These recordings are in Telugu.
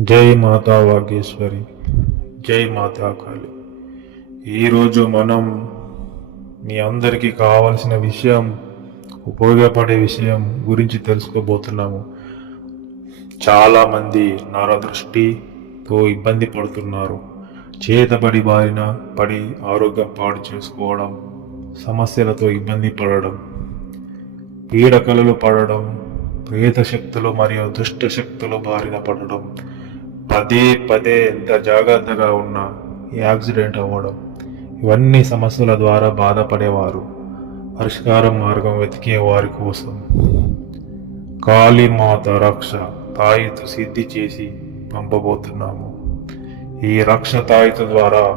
జై మాతా వాగేశ్వరి. జై మాతా కాళి. ఈరోజు మనం మీ అందరికీ కావలసిన విషయం ఉపయోగపడే విషయం గురించి తెలుసుకోబోతున్నాము. చాలామంది నరదృష్టితో ఇబ్బంది పడుతున్నారు. చేతబడి బారిన పడి ఆరోగ్యం పాడు చేసుకోవడం సమస్యలతో ఇబ్బంది పడడం పీడకలలు పడడం ప్రేత శక్తులు మరియు దుష్ట శక్తులు బారిన పడడం పదే పదే ఎంత జాగ్రత్తగా ఉన్నా యాక్సిడెంట్ అవ్వడం ఇవన్నీ సమస్యల ద్వారా బాధపడేవారు. పరిష్కారం మార్గం వెతికే వారి కోసం కాళీమాత రక్ష తాయితు సిద్ధి చేసి పంపబోతున్నాము. ఈ రక్ష తాయితు ద్వారా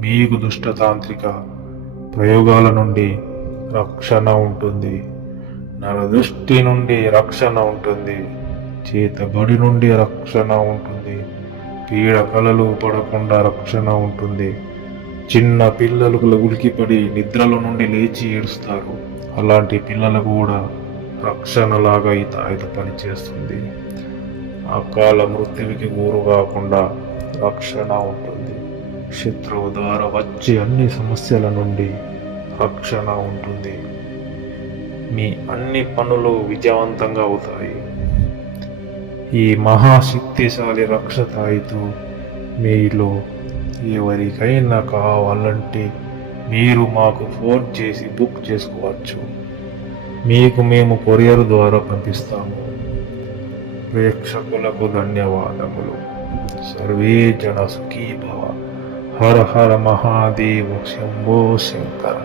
మీకు దుష్టతాంత్రిక ప్రయోగాల నుండి రక్షణ ఉంటుంది. నరదృష్టి నుండి రక్షణ ఉంటుంది. చేతబడి నుండి రక్షణ ఉంటుంది. పీడ కలలు పడకుండా రక్షణ ఉంటుంది. చిన్న పిల్లలు ఉలికిపడి నిద్రల నుండి లేచి ఏడుస్తారు. అలాంటి పిల్లలకు కూడా రక్షణలాగా ఈ తాయిత పనిచేస్తుంది అకాల మృత్యువికి గురు కాకుండా రక్షణ ఉంటుంది. శత్రువు ద్వారా వచ్చే అన్ని సమస్యల నుండి రక్షణ ఉంటుంది. మీ అన్ని పనులు విజయవంతంగా అవుతాయి. ఈ మహాశక్తిశాలి రక్షతాయితో మీలో ఎవరికైనా కావాలంటే మీరు మాకు ఫోన్ చేసి బుక్ చేసుకోవచ్చు. మీకు మేము కొరియర్ ద్వారా పంపిస్తాము. ప్రేక్షకులకు ధన్యవాదములు. సర్వే జన సుఖీ భవ హర హర మహాదేవ శంభో శంకర.